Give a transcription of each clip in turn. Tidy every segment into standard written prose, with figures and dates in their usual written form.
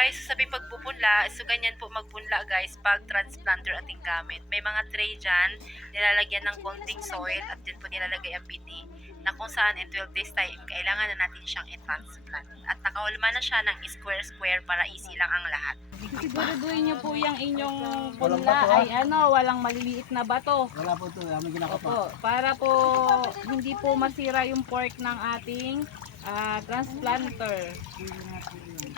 guys, sabi pagpupunla, so ganyan po magpunla guys pag transplanter ating gamit. May mga tray dyan, nilalagyan ng konting soil at dyan po nilalagay ang biti na kung saan in 12 days time, kailangan na natin siyang i-transplant. At nakahulma na siya ng square-square para easy lang ang lahat. Siguraduhin niyo po yung inyong punla ay walang maliliit na bato. Wala po ito, may ginakapa. Opo, para po hindi po masira yung pork ng ating transplanter.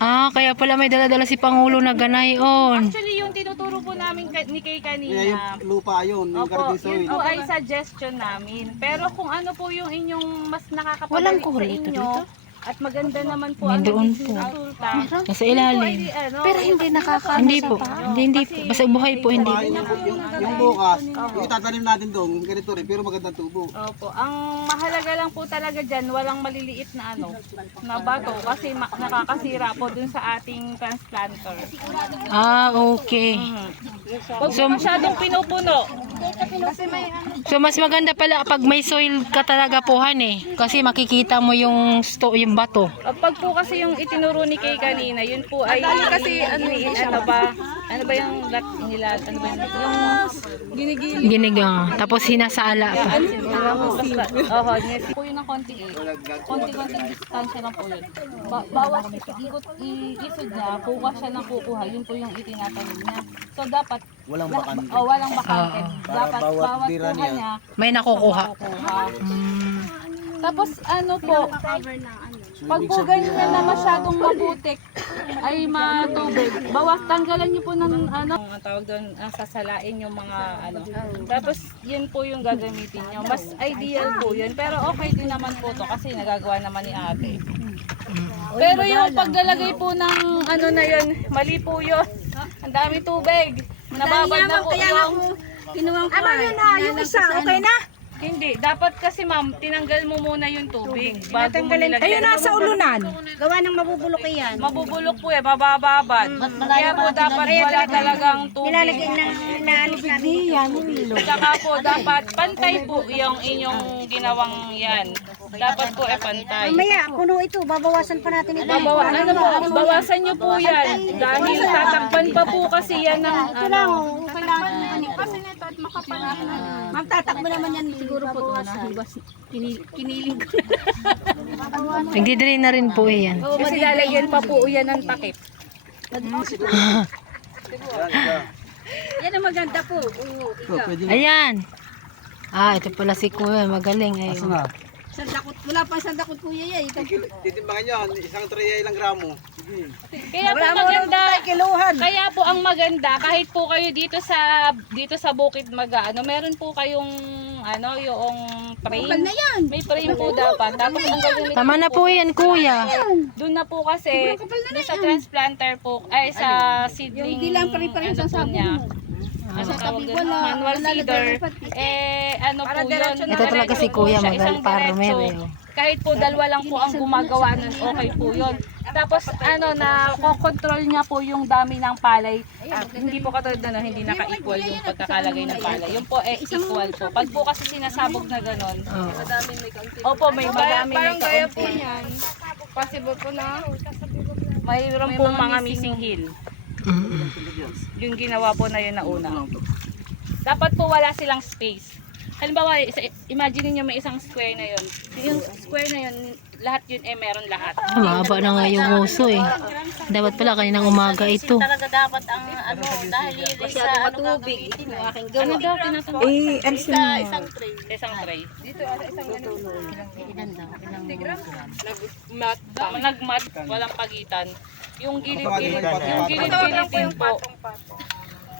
Kaya pala may dala-dala si Pangulo na ganayon. Actually, yung tinuturo po namin ni Kay kanina. Yung lupa yun, yung Opo, garden soil. yun po ay suggestion namin. Pero kung ano po yung inyong mas nakakapadali Walang sa kuhol ito inyo, dito? at maganda naman po May ang doon naging po. resulta. Nasa ilalim. Pero hindi Hindi po. Hindi po. Basta buhay po, hindi. Yung bukas, yung itatanim natin doon, ganito rin, pero magandang tubo. Opo, ang mahalaga lang po talaga dyan, walang maliliit na na bato kasi nakakasira po dun sa ating transplanter. Okay. Huwag po masyadong pinupuno. So mas maganda pala pag may soil ka talaga po kasi makikita mo yung bato. Pag po kasi yung itinuro ni Kay kanina, yun po ay kasi ano ba yung lat nila, ano ba yung ginigil. Ginigang. Tapos sinasala pa. Oho, po yun ng konting distansya lang po yun. Bawat isod niya, bukas siya ng kukuha, yun po yung itinatanim niya. So dapat Walang bakante. walang bakante. Para Dapat bawat bawat tira kuha niya, niya, May nakukuha. Tapos po, pag po ganyan na masyadong maputik ay matubig, tanggalan niyo po ng ang tawag doon, sasalain yung mga Tapos yun po yung gagamitin niyo. Mas ideal po yun, pero okay din naman po to kasi nagagawa naman ni ate. Pero yung paglalagay po ng na yun, mali po yun. Ang dami tubig. Nababad na po yung... Kinuwang ko yung isa, okay na? Hindi, dapat kasi ma'am, tinanggal mo muna yung tubig bago mo nilagay. Ayun, nasa ulunan. Gawa ng mabubulok yan. Mabubulok po mabababad. Kaya po dapat wala talagang tubig. Nilalagay na naalis namin. Saka po dapat pantay po yung inyong ginawang yan. Dapat po pantay. Mamaya, puno ito. Babawasan pa natin ito. Bawasan nyo po yan. Dahil tatakpan pa po kasi yan ng Ito lang, kailangan kasi nito at makapangalan. Ma'am, tatakbo naman yan siguro po ito na. Kiniling ko na. Nagdidrain na rin po yan. kasi lalagyan pa po yan ng takip. Yan ang maganda po. Oo, ikaw. Ayan. Ito pala si Kuya. Magaling. Asa Ayun. na? Sandakot, wala pa sandakot kuya yan. Titimbangan nyo, isang tray ilang gramo. Kaya po maganda. Kaya po ang maganda kahit po kayo dito sa bukid meron po kayong yung frame. Na yan. May frame po dapat. Tapos ang gagawin Tama na po yan, Kuya. doon na po kasi doon sa transplanter po ay sa seedling. Hindi lang pare-pareho sa sabon niya. mo. Manual seeder. Po yun. Ito talaga si Kuya. Farmer. Kahit po dalawa lang po ang gumagawa nun, okay po yun. Tapos na-control niya po yung dami ng palay. Hindi po katulad na hindi naka-equal yung pagkakalagay ng palay. Yung po equal po. Pag po kasi sinasabog na gano'n, opo, may madami may kaunti. Possible po na. Mayroon pong mga missing hill. Yung ginawa po na yun na una. Dapat po wala silang space. Halimbawa, imagine niyo may isang square na yun. Yung square na yun, lahat yun meron lahat. Mahaba na nga yung uso Dapat pala kaninang umaga ito. Talaga dapat ang dahil sa tubig. Ito yung aking gawa. Ano daw tinatawag? Isang tray. Isang tray. Dito isang ilan daw? Nagmat, walang pagitan. Yung gilid-gilid po.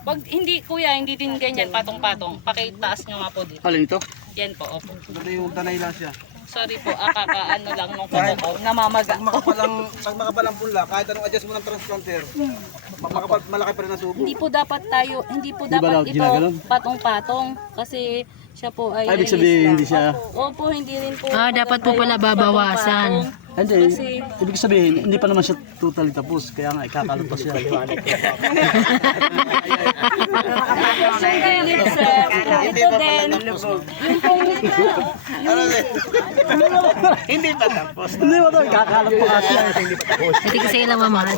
Pag hindi kuya, hindi din ganyan patong-patong. Pakitaas nyo nga po dito. Alin ito? Yan po, opo. Ito yung tanay lang siya. Sorry po, lang nung kuko. Namamaga. Pag makapalang punla, kahit anong adjust mo ng transplanter, malaki pa rin ang subo. Hindi po dapat ito patong-patong. Kasi siya po ay... Ibig sabihin, hindi siya... Opo, hindi rin po. Dapat po pala babawasan. Hindi, ibig sabihin, hindi pa naman siya totally tapos. Kaya nga, ikakalot pa siya. Ito din. Hindi pa tapos, ikakalot pa kasi. Hindi kasi lang mamahal.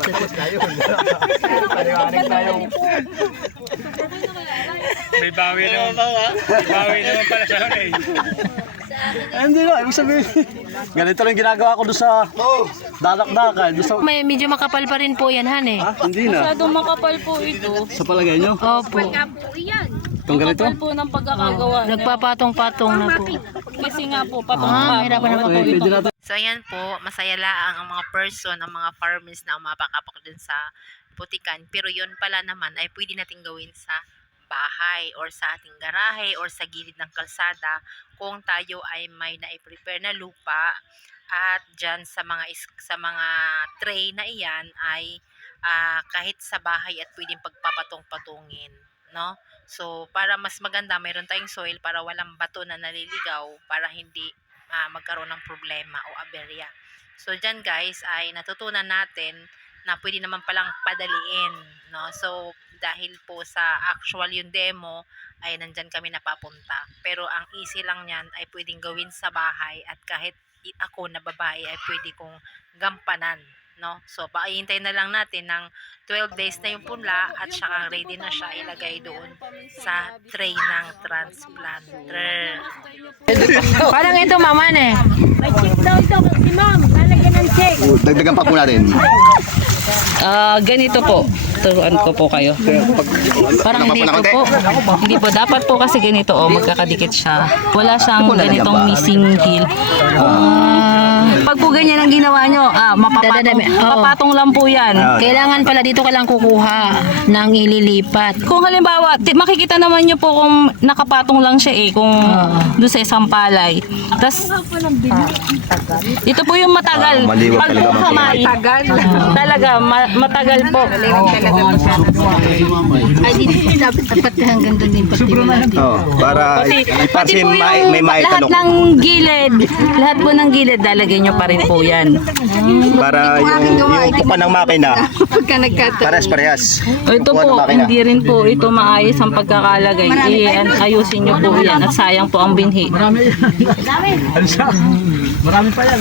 May bawi naman. May bawi naman pala sa akin eh. Hindi na, ibig sabihin. Ganito lang ginagawa ko doon sa dadak-dakan. Doon sa... Medyo makapal pa rin po yan, Han eh. Hindi na. Masyadong makapal po ito. Sa palagay nyo? Opo. Itong ganito? Makapal po ng pagkakagawa. Nagpapatong-patong na po. Kasi nga po, patong Mahirap na naman po Okay, pwede natin. So ayan po, masaya laang ang mga person, ang mga farmers na umapakapak dun sa putikan. Pero yun pala naman ay pwede natin gawin sa bahay or sa ating garahe or sa gilid ng kalsada kung tayo ay may na-prepare na lupa at dyan sa mga tray na iyan ay kahit sa bahay at pwedeng pagpapatong-patungin, no? So para mas maganda, mayroon tayong soil para walang bato na naliligaw para hindi magkaroon ng problema o aberya. So dyan guys ay natutunan natin na pwede naman palang padaliin, no? So dahil po sa actual yung demo ay nandyan kami napapunta. Pero ang easy lang yan ay pwedeng gawin sa bahay at kahit ako na babae ay pwede kong gampanan, no? So paihintay na lang natin ng 12 days na yung punla at saka ready na siya ilagay doon sa tray ng transplanter. Parang ito, maman eh. May check daw ito. Si ma'am, lalagyan ng check. Dagdagan pa po natin. Ganito po. Turuan ko po kayo. Parang hindi ito po. Hindi po. Dapat po kasi ganito. Magkakadikit siya. Wala siyang ganitong missing heel. Pag po ganyan ang ginawa nyo, Dadadami. Oo. mapapatong lang po yan. Kailangan pala dito ka lang kukuha ng ililipat. Kung halimbawa, makikita naman nyo po kung nakapatong lang siya kung doon sa isang palay. Tapos, ito po yung matagal. Maliwag Pag talaga po kamay, talaga, matagal po. Oh, para Pati po may yung lahat maitanong. ng gilid, lahat po ng gilid, lalagay nyo pa rin po yan. Para yung upan ng makina. Parehas-parehas. Ito Upuan ng po, makina. hindi rin po ito maayos ang pagkakalagay. Ayusin nyo po yan at sayang po ang binhi. Marami pa yan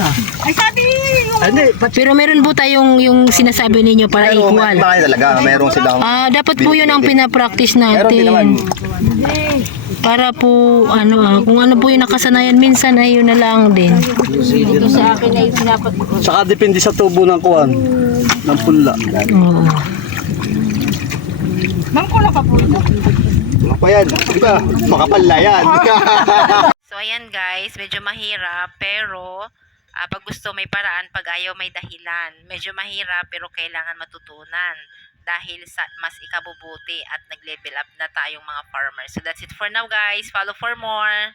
Hindi, Pero meron po tayong yung sinasabi ninyo para Pero equal. makina talaga, meron silang Dapat po yun ang pinapractice meron din naman. natin. Para po, kung ano po yung nakasanayan, minsan ay yun na lang din. Ito sa akin ay sinapat. Saka depende sa tubo ng kuwan. Ng punla. Oo. Ako yan, di ba? Makapal na yan. So ayan guys, medyo mahirap pero pag gusto may paraan, pag ayaw may dahilan. Medyo mahirap pero kailangan matutunan dahil sa mas ikabubuti at nag-level up na tayong mga farmers. So that's it for now guys. Follow for more.